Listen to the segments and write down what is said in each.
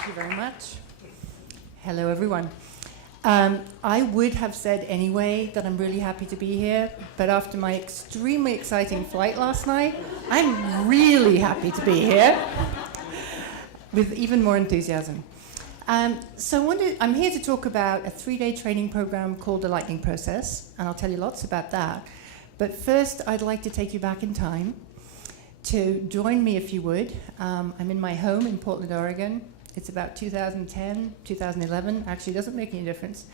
Thank you very much. Hello, everyone. I would have said anyway that I'm really happy to be here, but after my extremely exciting flight last night, I'm really happy to be here with even more enthusiasm. So I'm here to talk about a 3-day training program called the Lightning Process, and I'll tell you lots about that. But first, I'd like to take you back in time to join me, if you would. I'm in my home in Portland, Oregon. It's about 2010, 2011. Actually, it doesn't make any difference.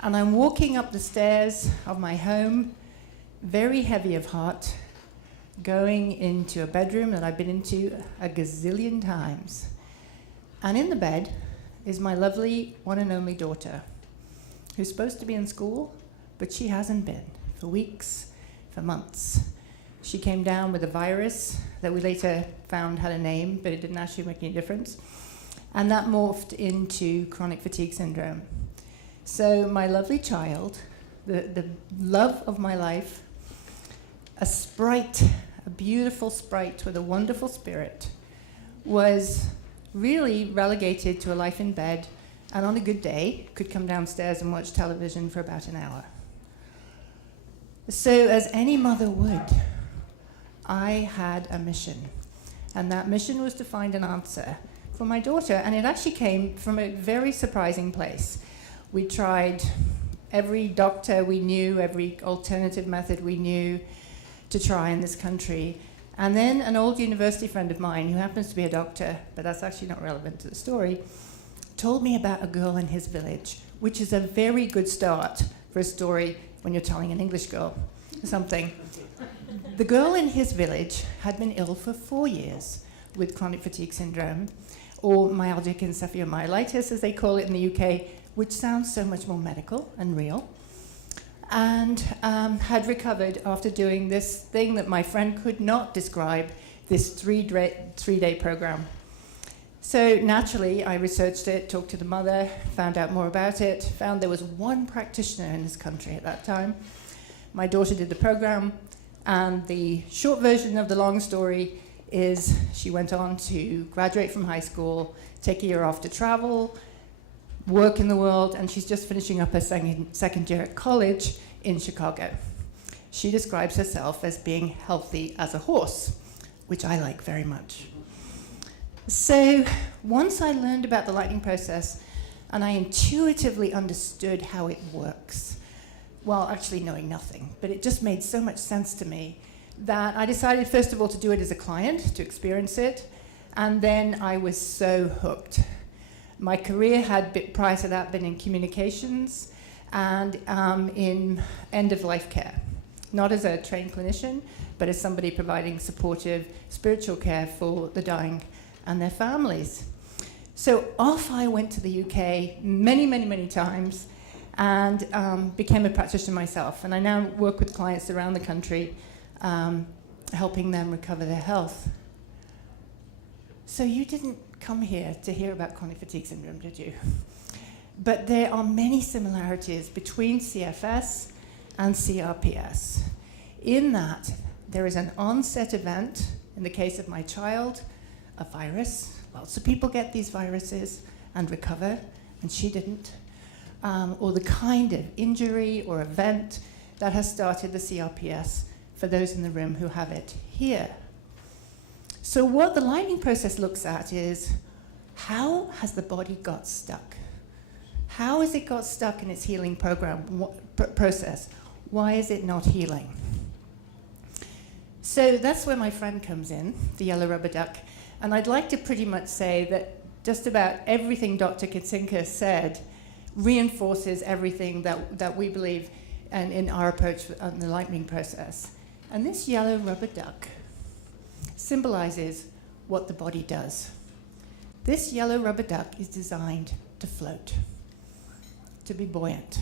And I'm walking up the stairs of my home, very heavy of heart, going into a bedroom that I've been into a gazillion times. And in the bed is my lovely one and only daughter, who's supposed to be in school, but she hasn't been for weeks, for months. She came down with a virus that we later found had a name, but it didn't actually make any difference. And that morphed into chronic fatigue syndrome. So my lovely child, the love of my life, a sprite, a beautiful sprite with a wonderful spirit, was really relegated to a life in bed, and on a good day could come downstairs and watch television for about an hour. So as any mother would, I had a mission, and that mission was to find an answer for my daughter, and it actually came from a very surprising place. We tried every doctor we knew, every alternative method we knew to try in this country, and then an old university friend of mine, who happens to be a doctor, but that's actually not relevant to the story, told me about a girl in his village, which is a very good start for a story when you're telling an English girl something. The girl in his village had been ill for 4 years with chronic fatigue syndrome, or myalgic encephalomyelitis, as they call it in the UK, which sounds so much more medical and real, and had recovered after doing this thing that my friend could not describe, this three-day program. So naturally, I researched it, talked to the mother, found out more about it, found there was one practitioner in this country at that time. My daughter did the program, and the short version of the long story is she went on to graduate from high school, take a year off to travel, work in the world, and she's just finishing up her second year at college in Chicago. She describes herself as being healthy as a horse, which I like very much. So once I learned about the Lightning Process and I intuitively understood how it works, well, actually knowing nothing, but it just made so much sense to me that I decided, first of all, to do it as a client, to experience it, and then I was so hooked. My career had, prior to that, been in communications and in end-of-life care, not as a trained clinician, but as somebody providing supportive spiritual care for the dying and their families. So off I went to the UK many, many, many times and became a practitioner myself. And I now work with clients around the country, helping them recover their health. So you didn't come here to hear about chronic fatigue syndrome, did you? But there are many similarities between CFS and CRPS, in that there is an onset event, in the case of my child, a virus. Lots of people get these viruses and recover, and she didn't. Or the kind of injury or event that has started the CRPS for those in the room who have it here. So what the Lightning Process looks at is, how has the body got stuck? How has it got stuck in its healing process? Why is it not healing? So that's where my friend comes in, the yellow rubber duck. And I'd like to pretty much say that just about everything Dr. Katinka said reinforces everything that we believe and in our approach on the Lightning Process. And this yellow rubber duck symbolizes what the body does. This yellow rubber duck is designed to float, to be buoyant.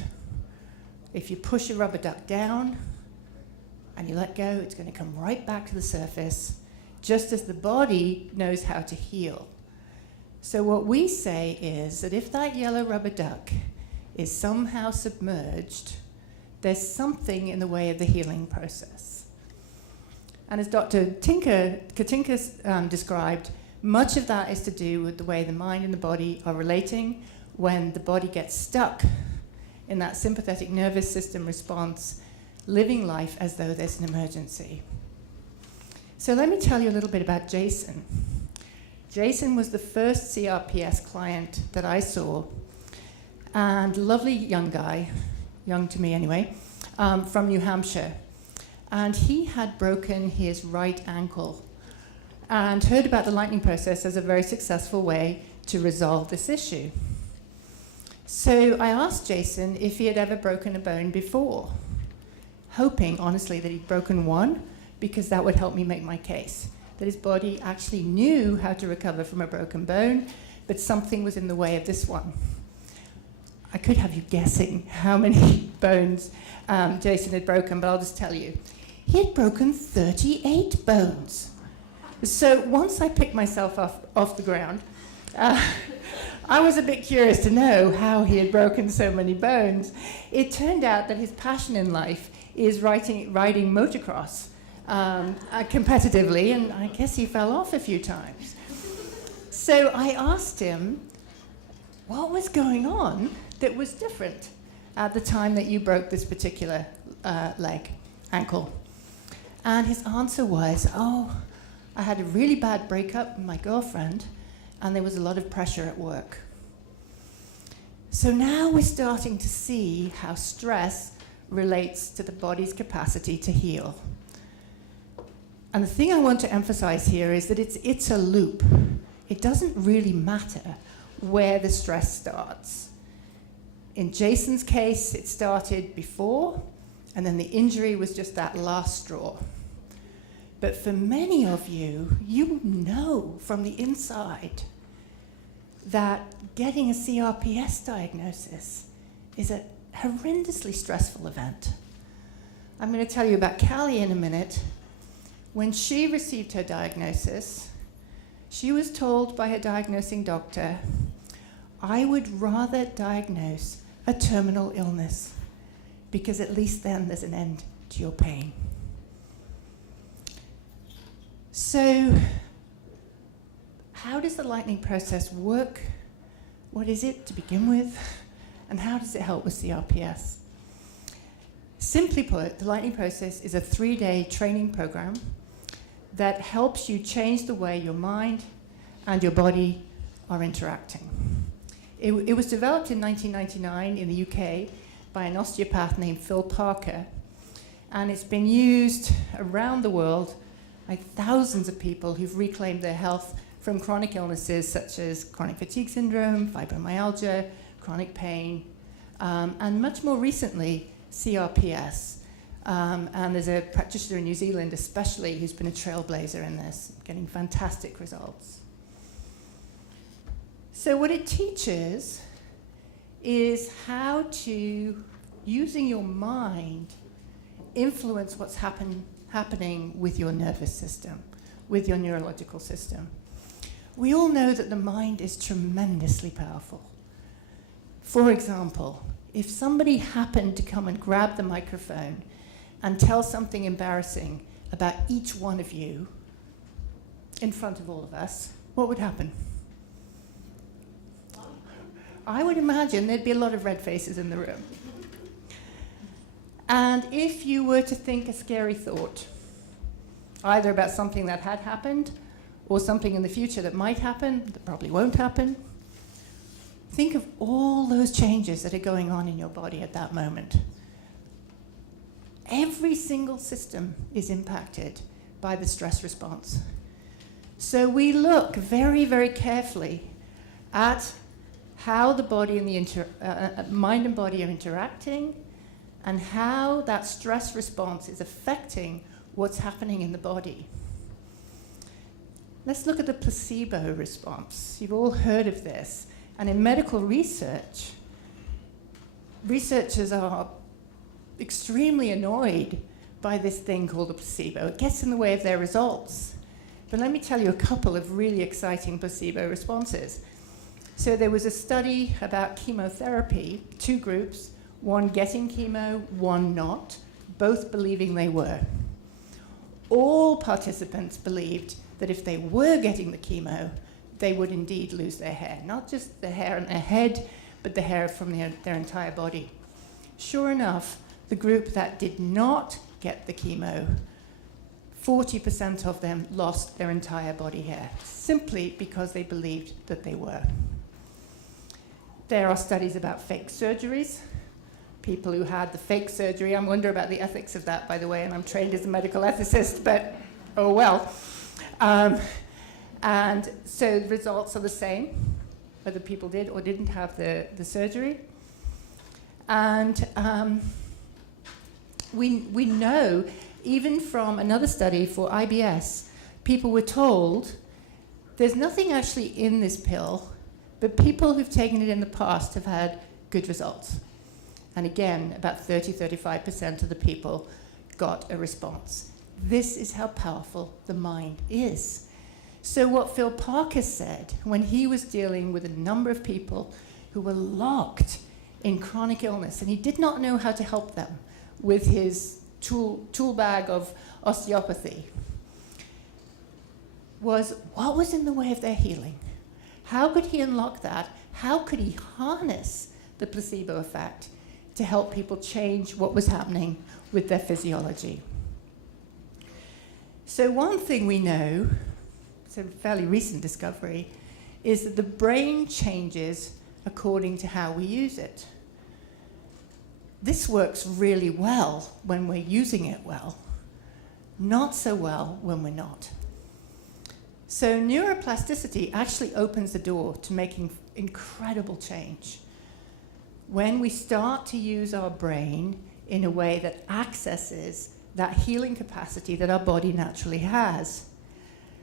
If you push a rubber duck down and you let go, it's going to come right back to the surface, just as the body knows how to heal. So what we say is that if that yellow rubber duck is somehow submerged, there's something in the way of the healing process. And as Dr. Katinka described, Much of that is to do with the way the mind and the body are relating when the body gets stuck in that sympathetic nervous system response, living life as though there's an emergency. So let me tell you a little bit about Jason. Jason was the first CRPS client that I saw, and lovely young guy, young to me anyway, from New Hampshire. And he had broken his right ankle and heard about the lightning process as a very successful way to resolve this issue. So I asked Jason if he had ever broken a bone before, hoping, honestly, that he'd broken one, because that would help me make my case, that his body actually knew how to recover from a broken bone, but something was in the way of this one. I could have you guessing how many bones Jason had broken, but I'll just tell you. He had broken 38 bones. So once I picked myself off the ground, I was a bit curious to know how he had broken so many bones. It turned out that his passion in life is riding motocross competitively, and I guess he fell off a few times. So I asked him what was going on that was different at the time that you broke this particular ankle. And his answer was, I had a really bad breakup with my girlfriend, and there was a lot of pressure at work. So now we're starting to see how stress relates to the body's capacity to heal. And the thing I want to emphasize here is that it's a loop. It doesn't really matter where the stress starts. In Jason's case, it started before, and then the injury was just that last straw. But for many of you, you know from the inside that getting a CRPS diagnosis is a horrendously stressful event. I'm going to tell you about Callie in a minute. When she received her diagnosis, she was told by her diagnosing doctor, I would rather diagnose a terminal illness, because at least then there's an end to your pain. So, how does the lightning process work? What is it to begin with? And how does it help with CRPS? Simply put, the lightning process is a 3-day training program that helps you change the way your mind and your body are interacting. It was developed in 1999 in the UK by an osteopath named Phil Parker, and it's been used around the world by thousands of people who've reclaimed their health from chronic illnesses such as chronic fatigue syndrome, fibromyalgia, chronic pain, and much more recently, CRPS. And there's a practitioner in New Zealand especially who's been a trailblazer in this, getting fantastic results. So what it teaches is how to, using your mind, influence what's happening with your nervous system, with your neurological system. We all know that the mind is tremendously powerful. For example, if somebody happened to come and grab the microphone and tell something embarrassing about each one of you in front of all of us, what would happen? I would imagine there'd be a lot of red faces in the room. And if you were to think a scary thought, either about something that had happened or something in the future that might happen, that probably won't happen, think of all those changes that are going on in your body at that moment. Every single system is impacted by the stress response. So we look very, very carefully at how the body and the mind and body are interacting, and how that stress response is affecting what's happening in the body. Let's look at the placebo response. You've all heard of this. And in medical research, researchers are extremely annoyed by this thing called a placebo. It gets in the way of their results. But let me tell you a couple of really exciting placebo responses. So there was a study about chemotherapy, 2 groups, one getting chemo, one not, both believing they were. All participants believed that if they were getting the chemo, they would indeed lose their hair. Not just the hair on their head, but the hair from their entire body. Sure enough, the group that did not get the chemo, 40% of them lost their entire body hair, simply because they believed that they were. There are studies about fake surgeries. People who had the fake surgery, I wonder about the ethics of that, by the way, and I'm trained as a medical ethicist, but oh well. And so the results are the same, whether people did or didn't have the surgery. And we know, even from another study for IBS, people were told there's nothing actually in this pill, but people who've taken it in the past have had good results. And again, about 35% of the people got a response. This is how powerful the mind is. So what Phil Parker said when he was dealing with a number of people who were locked in chronic illness, and he did not know how to help them with his tool bag of osteopathy, was what was in the way of their healing? How could he unlock that? How could he harness the placebo effect to help people change what was happening with their physiology? So one thing we know, it's a fairly recent discovery, is that the brain changes according to how we use it. This works really well when we're using it well, not so well when we're not. So neuroplasticity actually opens the door to making incredible change. When we start to use our brain in a way that accesses that healing capacity that our body naturally has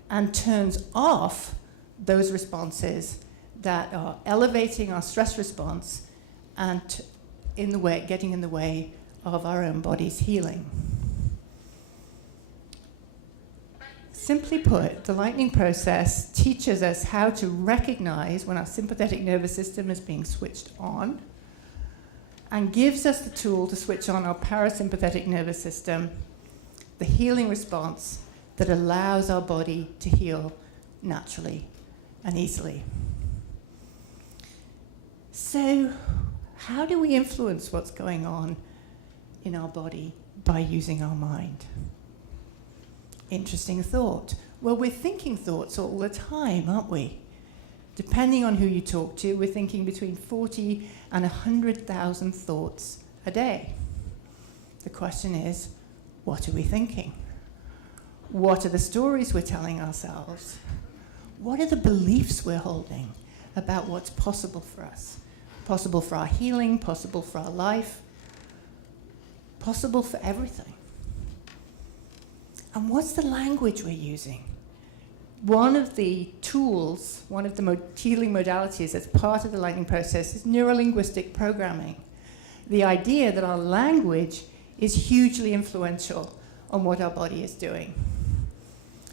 and turns off those responses that are elevating our stress response and getting in the way of our own body's healing. Simply put, the lightning process teaches us how to recognize when our sympathetic nervous system is being switched on, and gives us the tool to switch on our parasympathetic nervous system, the healing response that allows our body to heal naturally and easily. So, how do we influence what's going on in our body by using our mind? Interesting thought. Well, we're thinking thoughts all the time, aren't we? Depending on who you talk to, we're thinking between 40 and 100,000 thoughts a day. The question is, what are we thinking? What are the stories we're telling ourselves? What are the beliefs we're holding about what's possible for us? Possible for our healing, possible for our life, possible for everything. And what's the language we're using? One of the tools, one of the healing modalities that's part of the lightning process is neuro-linguistic programming. The idea that our language is hugely influential on what our body is doing.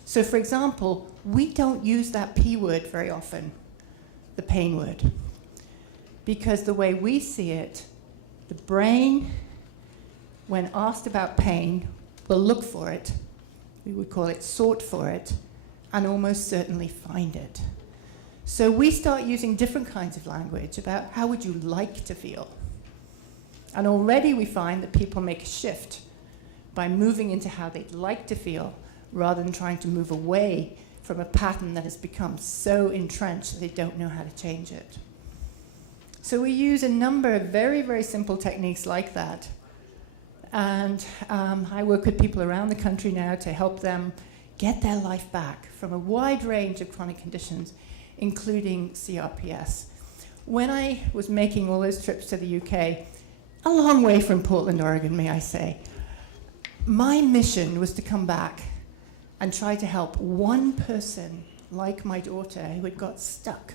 So for example, we don't use that P word very often, the pain word, because the way we see it, the brain, when asked about pain, will look for it. We would call it sort for it, and almost certainly find it. So we start using different kinds of language about how would you like to feel. And already we find that people make a shift by moving into how they'd like to feel rather than trying to move away from a pattern that has become so entrenched that they don't know how to change it. So we use a number of very, very simple techniques like that. And I work with people around the country now to help them get their life back from a wide range of chronic conditions, including CRPS. When I was making all those trips to the UK, a long way from Portland, Oregon, may I say, my mission was to come back and try to help one person like my daughter who had got stuck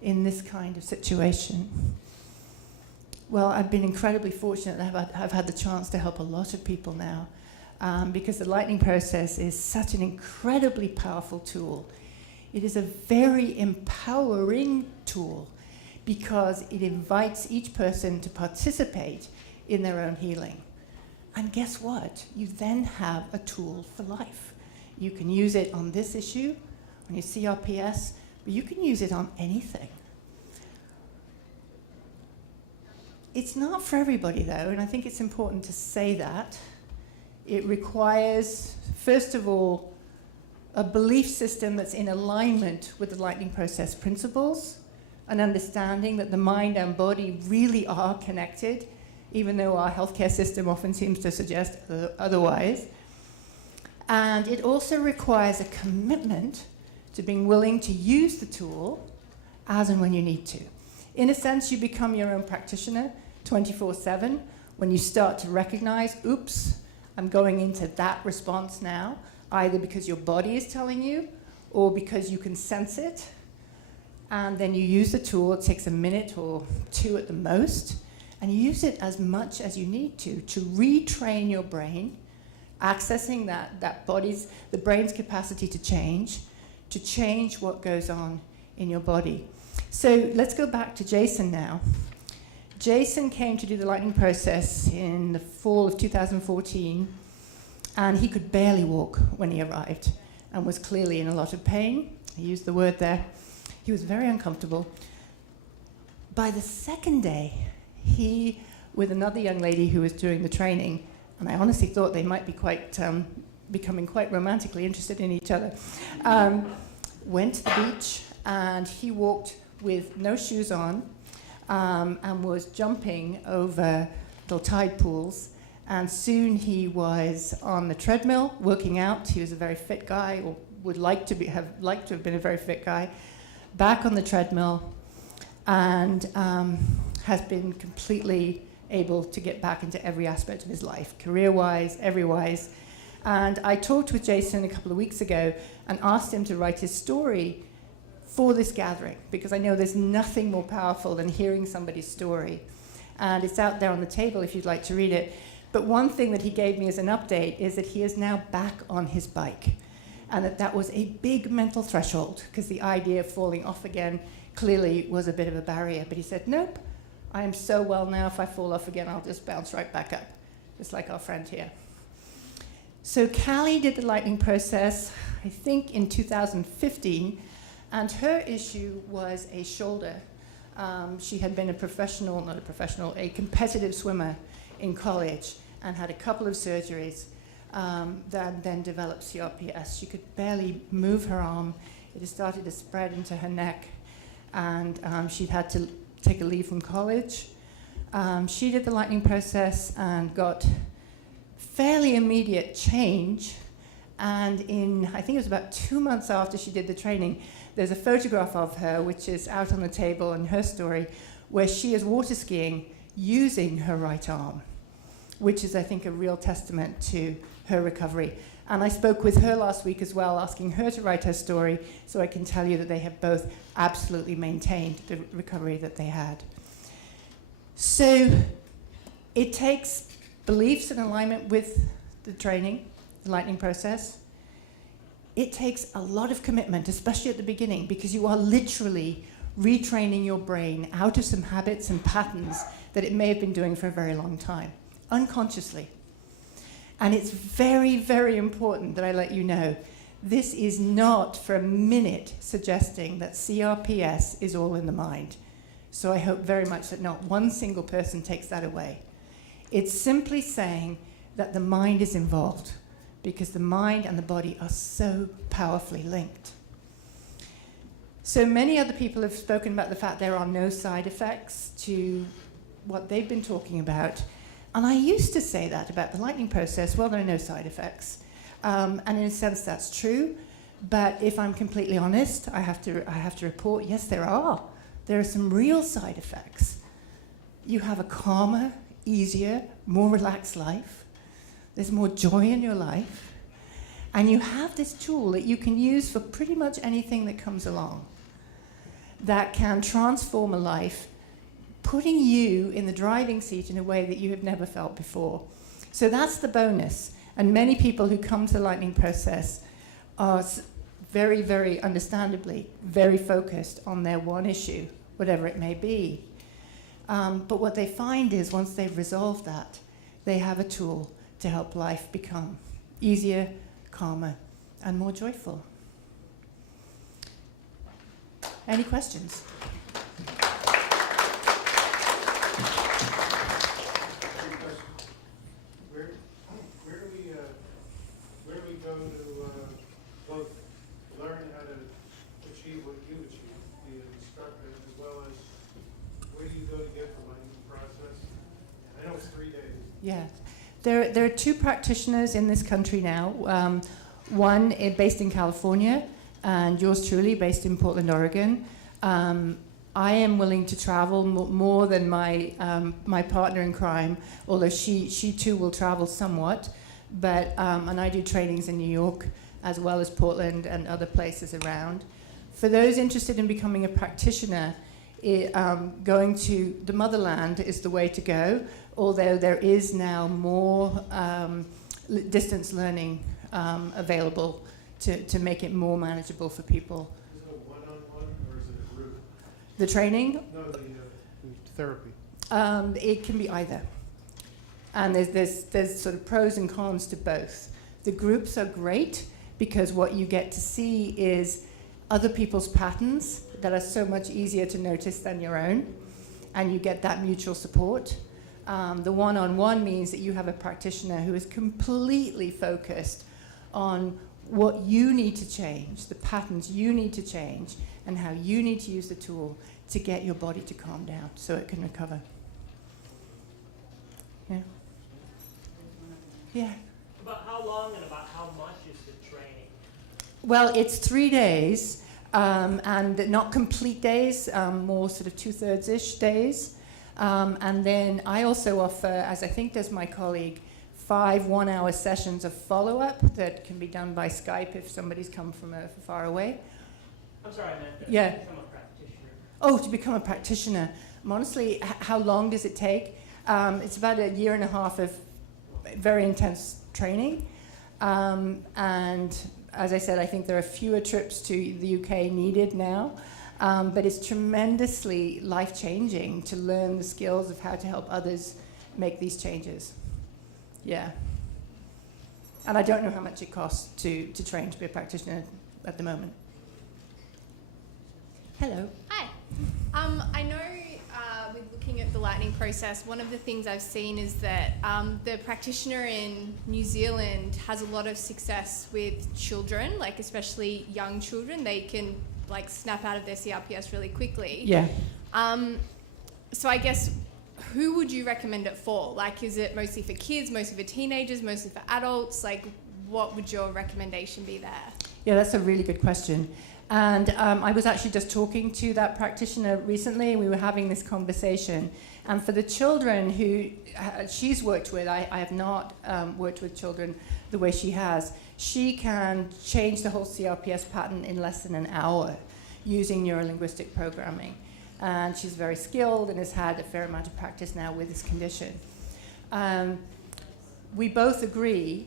in this kind of situation. Well, I've been incredibly fortunate that I've had the chance to help a lot of people now, because the lightning process is such an incredibly powerful tool. It is a very empowering tool because it invites each person to participate in their own healing. And guess what? You then have a tool for life. You can use it on this issue, on your CRPS, but you can use it on anything. It's not for everybody, though, and I think it's important to say that. It requires, first of all, a belief system that's in alignment with the lightning process principles, an understanding that the mind and body really are connected, even though our healthcare system often seems to suggest otherwise. And it also requires a commitment to being willing to use the tool as and when you need to. In a sense, you become your own practitioner 24/7 when you start to recognize, oops, I'm going into that response now, either because your body is telling you or because you can sense it. And then you use the tool. It takes a minute or two at the most. And you use it as much as you need to retrain your brain, accessing the brain's capacity to change what goes on in your body. So let's go back to Jason now. Jason came to do the lightning process in the fall of 2014, and he could barely walk when he arrived and was clearly in a lot of pain. I used the word there. He was very uncomfortable. By the second day, he, with another young lady who was doing the training, and I honestly thought they might be becoming quite romantically interested in each other, went to the beach, and he walked with no shoes on, and was jumping over the tide pools. And soon he was on the treadmill, working out. He was a very fit guy, or would have liked to have been a very fit guy. Back on the treadmill, and has been completely able to get back into every aspect of his life, career-wise, everywise. And I talked with Jason a couple of weeks ago and asked him to write his story for this gathering, because I know there's nothing more powerful than hearing somebody's story. And it's out there on the table if you'd like to read it. But one thing that he gave me as an update is that he is now back on his bike, and that was a big mental threshold, because the idea of falling off again clearly was a bit of a barrier. But he said, nope, I am so well now, if I fall off again, I'll just bounce right back up, just like our friend here. So Callie did the lightning process, I think in 2015, and her issue was a shoulder. She had been a competitive swimmer in college and had a couple of surgeries that then developed CRPS. She could barely move her arm. It had started to spread into her neck, and she'd had to take a leave from college. She did the lightning process and got fairly immediate change. And I think it was about 2 months after she did the training, there's a photograph of her, which is out on the table in her story, where she is water skiing using her right arm, which is, I think, a real testament to her recovery. And I spoke with her last week as well, asking her to write her story, so I can tell you that they have both absolutely maintained the recovery that they had. So it takes beliefs in alignment with the training, the lightning process. It takes a lot of commitment, especially at the beginning, because you are literally retraining your brain out of some habits and patterns that it may have been doing for a very long time, unconsciously. And it's very, very important that I let you know, this is not for a minute suggesting that CRPS is all in the mind. So I hope very much that not one single person takes that away. It's simply saying that the mind is involved, because the mind and the body are so powerfully linked. So many other people have spoken about the fact there are no side effects to what they've been talking about. And I used to say that about the lightning process. Well, there are no side effects. And in a sense, that's true. But if I'm completely honest, I have to report, yes, there are. There are some real side effects. You have a calmer, easier, more relaxed life. There's more joy in your life. And you have this tool that you can use for pretty much anything that comes along that can transform a life, putting you in the driving seat in a way that you have never felt before. So that's the bonus. And many people who come to the lightning process are very, very understandably very focused on their one issue, whatever it may be. But what they find is once they've resolved that, they have a tool to help life become easier, calmer, and more joyful. Any questions? Where do we go to both learn how to achieve what you achieve, the instructor, as well as where do you go to get the learning process? I know it's 3 days. Yeah. There are two practitioners in this country now. One based in California, and yours truly based in Portland, Oregon. I am willing to travel more than my partner in crime, although she too will travel somewhat. But and I do trainings in New York as well as Portland and other places around. For those interested in becoming a practitioner, going to the motherland is the way to go, although there is now more distance learning available to make it more manageable for people. Is it a one-on-one or is it a group? The training? No, the therapy. It can be either. And there's sort of pros and cons to both. The groups are great because what you get to see is other people's patterns that are so much easier to notice than your own, and you get that mutual support. The one-on-one means that you have a practitioner who is completely focused on what you need to change, the patterns you need to change, and how you need to use the tool to get your body to calm down so it can recover. Yeah. Yeah. About how long and about how much is the training? Well, it's 3 days, and not complete days, more sort of 2/3-ish days. And then I also offer, as I think does my colleague, 5 one-hour sessions of follow-up that can be done by Skype if somebody's come from far away. I'm sorry, I meant Yeah. to become a practitioner. Oh, to become a practitioner. Honestly, how long does it take? It's about 1.5 years of very intense training. And as I said, I think there are fewer trips to the UK needed now. But it's tremendously life-changing to learn the skills of how to help others make these changes. Yeah. And I don't know how much it costs to train to be a practitioner at the moment. Hello. Hi. I know with looking at the lightning process, one of the things I've seen is that the practitioner in New Zealand has a lot of success with children, like especially young children. They can like snap out of their CRPS really quickly. Yeah. So I guess, who would you recommend it for? Like, is it mostly for kids, mostly for teenagers, mostly for adults? Like, what would your recommendation be there? Yeah, that's a really good question. And I was actually just talking to that practitioner recently, and we were having this conversation. And for the children who she's worked with, I have not worked with children the way she has. She can change the whole CRPS pattern in less than an hour using neuro-linguistic programming. And she's very skilled and has had a fair amount of practice now with this condition. We both agree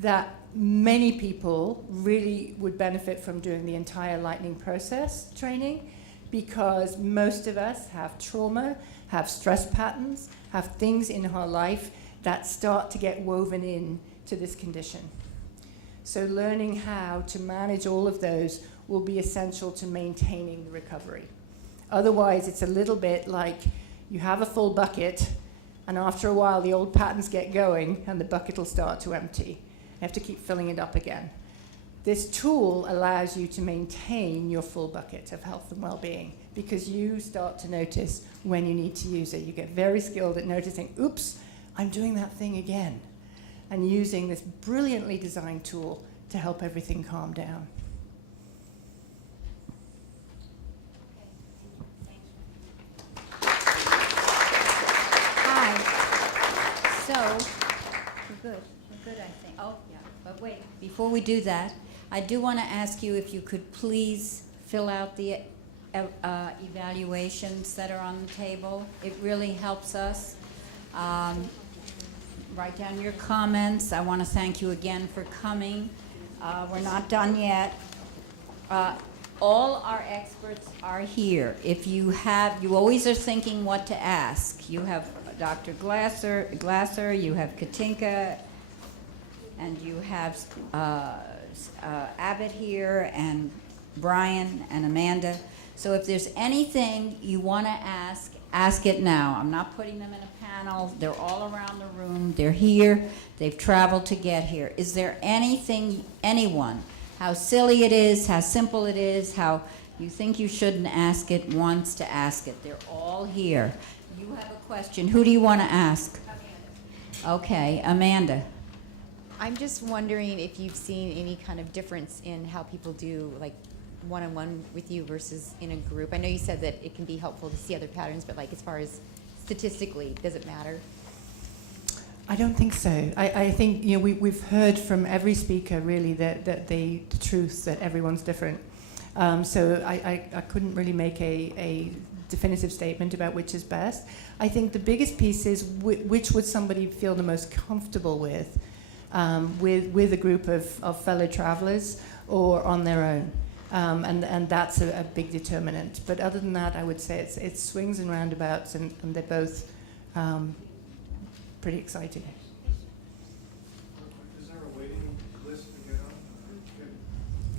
that many people really would benefit from doing the entire lightning process training, because most of us have trauma, have stress patterns, have things in our life that start to get woven in to this condition. So learning how to manage all of those will be essential to maintaining the recovery. Otherwise, it's a little bit like you have a full bucket, and after a while the old patterns get going and the bucket will start to empty. You have to keep filling it up again. This tool allows you to maintain your full bucket of health and well-being, because you start to notice when you need to use it. You get very skilled at noticing, oops, I'm doing that thing again, and using this brilliantly designed tool to help everything calm down. Hi. So, we're good, I think. Oh, yeah, but wait, before we do that, I do want to ask you if you could please fill out the evaluations that are on the table. It really helps us. Write down your comments. I want to thank you again for coming. We're not done yet. All our experts are here. If you always are thinking what to ask. You have Dr. Glasser, you have Katinka, and you have Abbott here and Brian and Amanda. So if there's anything you want to ask it now. I'm not putting them in a panel. They're all around the room. They're here. They've traveled to get here. Is there anything, anyone, how silly it is, how simple it is, how you think you shouldn't ask it, wants to ask it? They're all here. You have a question. Who do you want to ask? Okay, Amanda. I'm just wondering if you've seen any kind of difference in how people do like one-on-one with you versus in a group. I know you said that it can be helpful to see other patterns, but like as far as statistically, does it matter? I don't think so. I think we've heard from every speaker really that the truth that everyone's different. So I couldn't really make a definitive statement about which is best. I think the biggest piece is which would somebody feel the most comfortable with a group of fellow travelers or on their own. And that's a big determinant. But other than that, I would say it's swings and roundabouts, and they're both pretty exciting. Is there a waiting list to get on?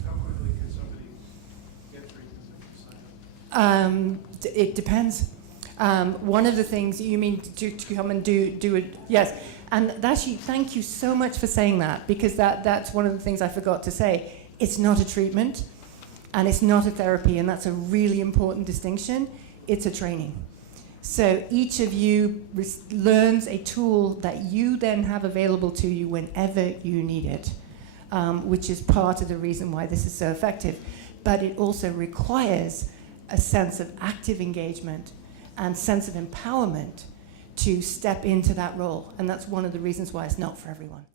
How quickly can somebody get treatment if you sign up? It depends. One of the things you mean to come and do it, yes. And actually, thank you so much for saying that, because that's one of the things I forgot to say. It's not a treatment, and it's not a therapy, and that's a really important distinction. It's a training. So each of you learns a tool that you then have available to you whenever you need it, which is part of the reason why this is so effective. But it also requires a sense of active engagement and sense of empowerment to step into that role. And that's one of the reasons why it's not for everyone.